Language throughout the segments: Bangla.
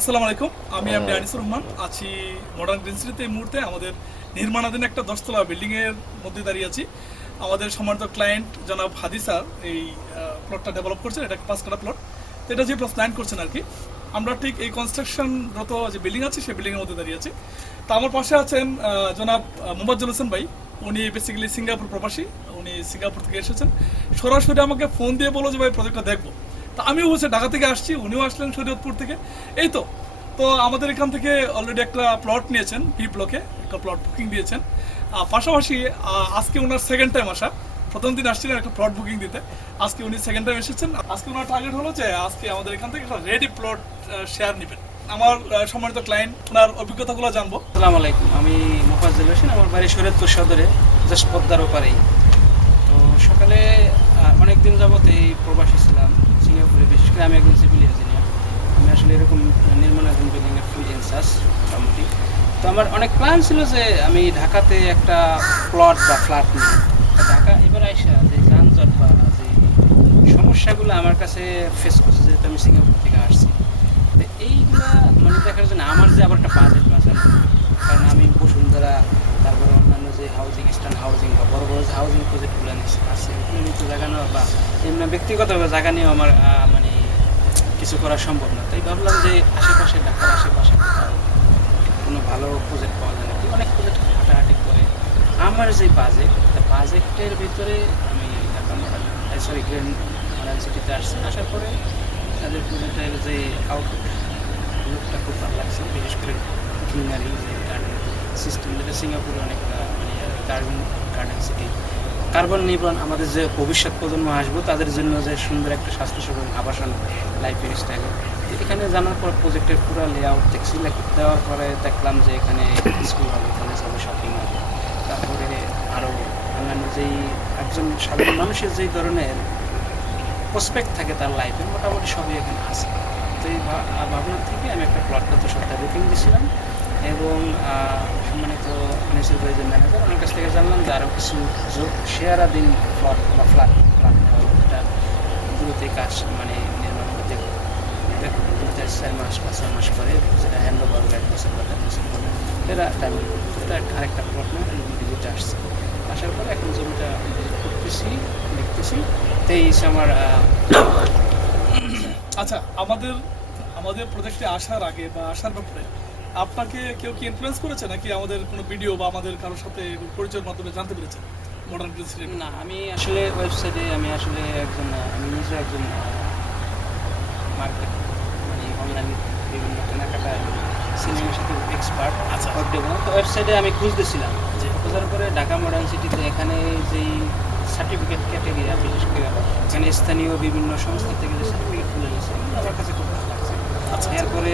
আসসালামু আলাইকুম আমি আপনি আনিসুর রহমান। আছি মডার্ন গ্রিন সিটিতে এই মুহূর্তে আমাদের নির্মাণাধীন একটা দশতলা বিল্ডিং এর মধ্যে দাঁড়িয়ে আছি। আমাদের সম্মানিত ক্লায়েন্ট জনাব হাদি স্যার এই প্লটটা ডেভেলপ করছেন। এটা পাঁচ কাটা প্লট তো এটা যে প্ল্যান করছেন আর কি আমরা ঠিক এই কনস্ট্রাকশনরত যে বিল্ডিং আছে সেই বিল্ডিং এর মধ্যে দাঁড়িয়ে আছি। তো আমার পাশে আছেন জনাব মোবাজ্জল হোসেন ভাই। উনি বেসিক্যালি সিঙ্গাপুর প্রবাসী উনি সিঙ্গাপুর থেকে এসেছেন। সরাসরি আমাকে ফোন দিয়ে বলো যে ভাই প্রজেক্টটা দেখব। তা আমিও হচ্ছে ঢাকা থেকে আসছি, উনিও আসলেন শরীয়তপুর থেকে। এই তো তো আমাদের এখান থেকে অলরেডি একটা প্লট নিয়েছেন বি ব্লকে একটা প্লট বুকিং দিয়েছেন। পাশাপাশি আজকে ওনার সেকেন্ড টাইম আসা। প্রথম দিন আসছিলেন একটা প্লট বুকিং দিতে। আজকে উনি সেকেন্ড টাইম এসেছেন। আজকে ওনার টার্গেট হলো যে, আজকে আমাদের এখান থেকে একটা রেডি প্লট শেয়ার নেবেন। আমার সম্মানিত ক্লায়েন্ট ওনার অভিজ্ঞতাগুলো জানব। আসসালামু আলাইকুম, আমি মোফাজ্জল হোসেন, আমার বাড়ি শরীয়তপুর সদরে, জাস্ট পদ্মার ওপারেই। তো সকালে অনেকদিন যাবত এই প্রবাসী ছিলাম। করে আমি একজন সিভিল ইঞ্জিনিয়ার আমি আসলে এরকম নির্মাণাধীন বিল্ডিংয়ের ফুল ইনচার্জ মোটামুটি তো আমার অনেক প্ল্যান ছিল যে আমি ঢাকাতে একটা প্লট বা ফ্ল্যাট নিই ঢাকা এবার আইসা যে যানজট বা যে সমস্যাগুলো আমার কাছে ফেস করছে, যেহেতু আমি সিঙ্গাপুর থেকে আসছি। তো এইগুলা মানে দেখার জন্য আমার যে আবার একটা বাজেট বাঁচানো কারণ আমি বসুন্ধরা, তারপরে অন্যান্য যে হাউজিং স্ট্যান্ড হাউজিং বা বড় বড় যে হাউজিং প্রজেক্টগুলো আছে, ওগুলো নিচে জায়গা নেওয়া বা এমনি ব্যক্তিগতভাবে জায়গা নিয়েও আমার মানে কিছু করা সম্ভব না। তাই ভাবলাম যে আশেপাশে ঢাকার আশেপাশে কোনো ভালো প্রজেক্ট পাওয়া যায় নাকি? অনেক প্রজেক্ট হাঁটাহাঁটি করে। আমার যে বাজেট বাজেটের ভিতরে আমি Dhaka model sorry green model সিটিতে আসছি। আসার পরে তাদের প্রজেক্টের যে আউটলুক লুকটা খুব ভালো লাগছে। বিশেষ করে গ্রিনারি যে গার্ডেন সিস্টেম যেটা সিঙ্গাপুরে অনেক মানে গার্ডেন গার্ডেন সিটি কার্বন নির্মাণ আমাদের যে ভবিষ্যৎ প্রজন্ম আসব, তাদের জন্য যে সুন্দর একটা স্বাস্থ্যসেবন আবাসন লাইফ স্টাইল এখানে জানার পর প্রজেক্টের পুরো লেআউট দেখছি দেওয়ার পরে দেখলাম যে এখানে স্কুল হবে কলেজ হবে শপিং হবে। তারপরে আরও অন্যান্য যেই একজন সাধারণ মানুষের যেই ধরনের প্রসপেক্ট থাকে তার লাইফে মোটামুটি সবই এখানে আছে। তো এই ভা- ভাবনা থেকে আমি একটা প্লট গত সপ্তাহে বুকিং দিয়েছিলাম এবং সম্মানিত মিউনিসিপাল ভাইজের ম্যানেজার ওনার কাছ থেকে জানলাম যে আরও কিছু শেয়ারা দিন ফ্লট বা ফ্ল্যাট ফ্ল্যাট যেটা দ্রুতই কাজ মানে নির্মাণ করতে দু চার মাস পাঁচ ছয় মাস পরে যেটা হ্যান্ড ওভার এক বছর বা দেড় বছর পরে এটা টাইম এটা আরেকটা প্লট না ভিজিট আসছে। আসার পরে এখন জমিটা করতেছি দেখতেছি। তেইশ আমার আচ্ছা আমাদের আমাদের প্রজেক্টে আসার আগে বা আসার ব্যাপারে আপনাকে কেউ কি ইনফ্লুয়েন্স করেছে নাকি আমাদের কোনো ভিডিও বা আমাদের কারোর সাথে পরিচয়ের মাধ্যমে জানতে পেরেছেন মডার্ন সিটি না আমি আসলে ওয়েবসাইটে আমি আসলে একজন আমি নিজে একজন মার্কেট মানে অনলাইন বিভিন্ন কেনাকাটা সিনেমার সাথে এক্সপার্ট আচ্ছা। তো ওয়েবসাইটে আমি খুঁজতেছিলাম জি। খোঁজার পরে ঢাকা মডার্ন সিটিতে এখানে যেই সার্টিফিকেট ক্যাটেগরি বিশেষ করে এখানে স্থানীয় বিভিন্ন সংস্থা থেকে যে সার্টিফিকেট খুলে নিয়েছে আমার কাছে খুব ভালো লাগছে আচ্ছা। এরপরে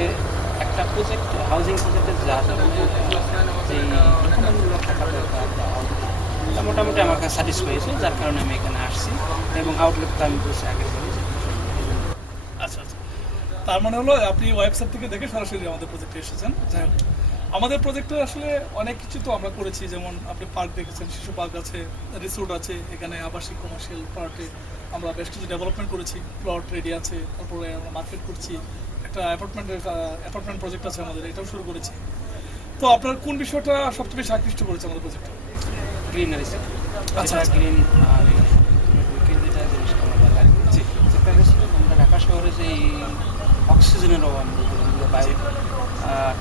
একটা প্রজেক্ট হাউজিং প্রজেক্টের যা তা মোটামুটি আমার কাছে স্যাটিসফাই হয়েছে, যার কারণে আমি এখানে আসছি এবং আউটলুকটা আমি আগের বলি আচ্ছা আচ্ছা। তার মানে হলো, আপনি ওয়েবসাইট থেকে দেখে সরাসরি আমাদের প্রজেক্টে এসেছেন। যাই হোক, আমাদের প্রজেক্টে আসলে অনেক কিছু তো আমরা করেছি, যেমন আপনি পার্ক দেখেছেন, শিশু পার্ক আছে রিসোর্ট আছে, এখানে আবাসিক কমার্শিয়াল পার্কে আমরা বেশ কিছু ডেভেলপমেন্ট করেছি। প্লট রেডি আছে, তারপরে আমরা মার্কেট করছি। একটা অ্যাপার্টমেন্টের অ্যাপার্টমেন্ট প্রজেক্ট আছে আমাদের এটাও শুরু করেছি। তো আপনার কোন বিষয়টা সবচেয়ে বেশি আকৃষ্ট করেছে আমাদের প্রজেক্টে গ্রিনারি আচ্ছা, আচ্ছা। আচ্ছা। গ্রিন ঢাকা শহরে যে এই অক্সিজেনের অভাব বায়ু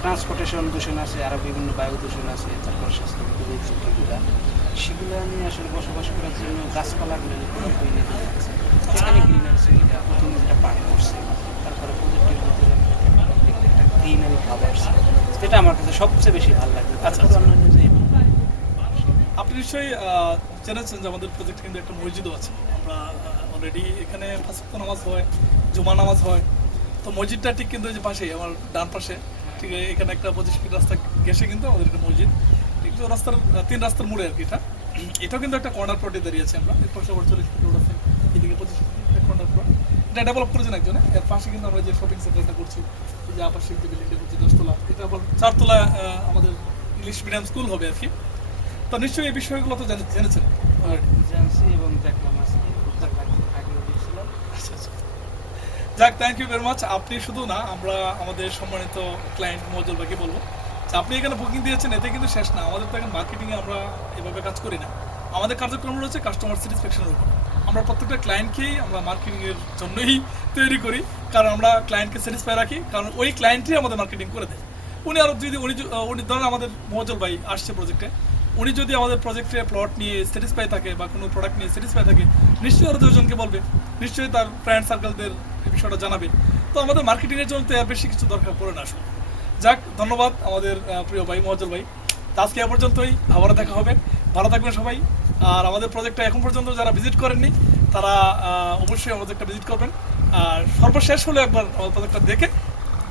ট্রান্সপোর্টেশন দূষণ আছে আরও বিভিন্ন বায়ু দূষণ আছে তারপর স্বাস্থ্যগত যে ঝুঁকিগুলো সেগুলো আমি আসলে বসবাস করার জন্য গাছপালাগুলো সেখানে গ্রিনারি সিটিটা প্রথমে যেটা পার্ক করছে তারপরে প্রজেক্টের ভিতরে একটা গ্রিনারি আসছে যেটা আমার কাছে সবচেয়ে বেশি ভালো লাগে। আচ্ছা, তারপরে অন্যান্য যে আপনি নিশ্চয়ই জেনেছেন যে আমাদের প্রজেক্ট কিন্তু একটা মসজিদও আছে। আমরা অলরেডি এখানে ফাঁসক্ত নামাজ হয় জুমা নামাজ হয়। তো মসজিদটা ঠিক কিন্তু যে পাশেই আমার ডান পাশে। ঠিক এখানে একটা পঁচিশ ফিট রাস্তা গেছে কিন্তু আমাদের একটা মসজিদ। একটু রাস্তার তিন রাস্তার মোড়ে আর কি এটা। এটাও কিন্তু একটা কর্নার প্লটে দাঁড়িয়ে আছি আমরা। এর পাশে আবার চল্লিশ ফিট রোড আছে এদিকে পঁচিশ ফিট কর্নার প্লট এটা ডেভেলপ করেছেন একজনে। এর পাশে কিন্তু আমরা যে শপিং সেন্টারটা করছি যে আবাসিক যে বিল্ডিংটা করছি দশতলা এটা আবার চারতলা আমাদের ইংলিশ মিডিয়াম স্কুল হবে আর কি। তো নিশ্চয়ই এই বিষয়গুলো তো জেনেছেন। জানছি এবং দেখলাম আচ্ছা আচ্ছা। যাক থ্যাংক ইউ ভেরি মাচ আপনি শুধু না আমরা আমাদের সম্মানিত ক্লায়েন্ট মজুর বাকি বলব আপনি এখানে বুকিং দিয়েছেন এতে কিন্তু শেষ না। আমাদের তো এখন মার্কেটিংয়ে আমরা এভাবে কাজ করি না। আমাদের কার্যক্রম রয়েছে কাস্টমার স্যাটিসফ্যাকশনের উপর। আমরা প্রত্যেকটা ক্লায়েন্টকেই আমরা মার্কেটিংয়ের জন্যই তৈরি করি, কারণ আমরা ক্লায়েন্টকে স্যাটিসফাই রাখি, কারণ ওই ক্লায়েন্টই আমাদের মার্কেটিং করে দেয়। উনি আরও যদি, উনি উনি ধরেন আমাদের মহজল ভাই আসছে প্রজেক্টে উনি যদি আমাদের প্রজেক্টে প্লট নিয়ে স্যাটিসফাই থাকে বা কোনো প্রোডাক্ট নিয়ে স্যাটিসফাই থাকে, নিশ্চয়ই আরও দুজনকে বলবে, নিশ্চয়ই তার ফ্রেন্ড সার্কেলদের বিষয়টা জানাবে। তো আমাদের মার্কেটিংয়ের জন্য তো এর বেশি কিছু দরকার পড়ে না আসলে। যাক, ধন্যবাদ আমাদের প্রিয় ভাই, মহজল ভাই। আজকে এ পর্যন্তই, আবারও দেখা হবে। ভালো থাকবেন সবাই। আর আমাদের প্রজেক্টটা এখন পর্যন্ত যারা ভিজিট করেননি, তারা অবশ্যই একটা ভিজিট করবেন। আর সর্বশেষ হলে একবার আমাদের প্রজেক্টটা দেখে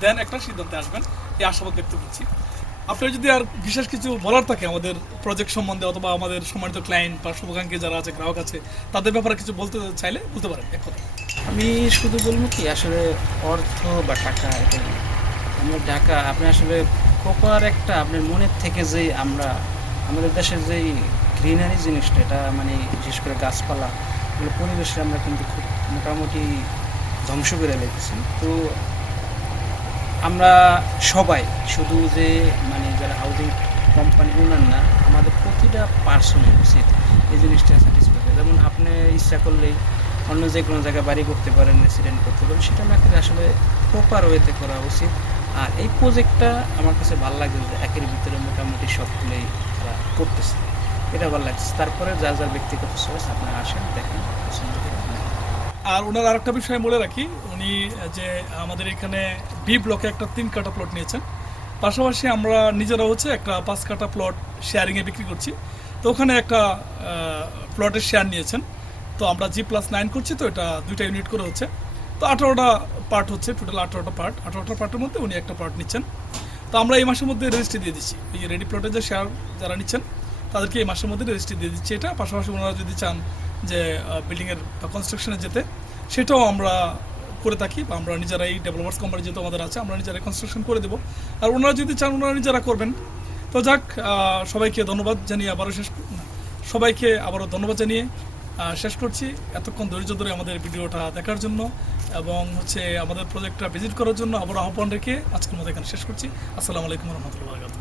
দেন একটা সিদ্ধান্তে আসবেন। এই আশাবাদ ব্যক্ত করছি। আপনার যদি আর বিশেষ কিছু বলার থাকে আমাদের প্রজেক্ট সম্বন্ধে অথবা আমাদের সম্মানিত ক্লায়েন্ট বা শুভাকাঙ্ক্ষী যারা আছে, গ্রাহক আছে, তাদের ব্যাপারে কিছু বলতে চাইলে বলতে পারেন এক কথা আমি শুধু বলব কি, আসলে অর্থ বা টাকা এটা। আমরা ঢাকা, আপনি আসলে প্রপার একটা আপনার মনের থেকে যে আমরা আমাদের দেশের যেই গ্রিনারি জিনিসটা, এটা মানে বিশেষ করে গাছপালা, এগুলো পরিবেশে আমরা কিন্তু খুব মোটামুটি ধ্বংস করে লেগেছি তো আমরা সবাই শুধু যে মানে যারা হাউজিং কোম্পানি ওনার না, আমাদের প্রতিটা পার্সনের উচিত এই জিনিসটা স্যাটিসফাই যেমন আপনি ইচ্ছা করলেই অন্য যে কোনো জায়গায় বাড়ি করতে পারেন রেসিডেন্ট করতে পারেন, সেটা না করে আসলে প্রপার ওয়েতে করা উচিত। আর এই প্রজেক্টটা আমার কাছে ভালো যে একের ভিতরে মোটামুটি সবগুলোই তারা করতেছে। এটা ভালো লাগছে। তারপরে যার যার ব্যক্তিগত চয়েস আপনারা আসেন, দেখেন, পছন্দ। আর ওনার আরেকটা বিষয় বলে রাখি, উনি যে আমাদের এখানে বি ব্লকে একটা তিন কাটা প্লট নিয়েছেন। পাশাপাশি আমরা নিজেরা হচ্ছে একটা পাঁচ কাটা প্লট শেয়ারিংয়ে বিক্রি করছি। তো ওখানে একটা প্লটের শেয়ার নিয়েছেন। তো আমরা জি প্লাস নাইন করছি, তো এটা দুইটা ইউনিট করে হচ্ছে। তো আঠারোটা পার্ট হচ্ছে টোটাল আঠারোটা পার্ট আঠারোটা পার্টের মধ্যে উনি একটা পার্ট নিচ্ছেন। তো আমরা এই মাসের মধ্যে রেজিস্ট্রি দিয়ে দিচ্ছি। এই যে রেডি প্লটের যে শেয়ার যারা নিচ্ছেন, তাদেরকে এই মাসের মধ্যে রেজিস্ট্রি দিয়ে দিচ্ছি। এটা পাশাপাশি ওনারা যদি চান যে বিল্ডিংয়ের কনস্ট্রাকশনে যেতে, সেটাও আমরা করে থাকি বা আমরা নিজেরাই ডেভেলপার্স কোম্পানি যেহেতু আমাদের আছে, আমরা নিজেরাই কনস্ট্রাকশন করে দেবো। আর ওনারা যদি চান, ওনারা নিজেরা করবেন। তো যাক সবাইকে ধন্যবাদ জানিয়ে আবারও শেষ সবাইকে আবারও ধন্যবাদ জানিয়ে শেষ করছি এতক্ষণ ধৈর্য ধরে আমাদের ভিডিওটা দেখার জন্য এবং হচ্ছে আমাদের প্রজেক্টটা ভিজিট করার জন্য আবার আহ্বান রেখে আজকের মতো এখানে শেষ করছি। আসসালামু আলাইকুম রহমতুল্লাহ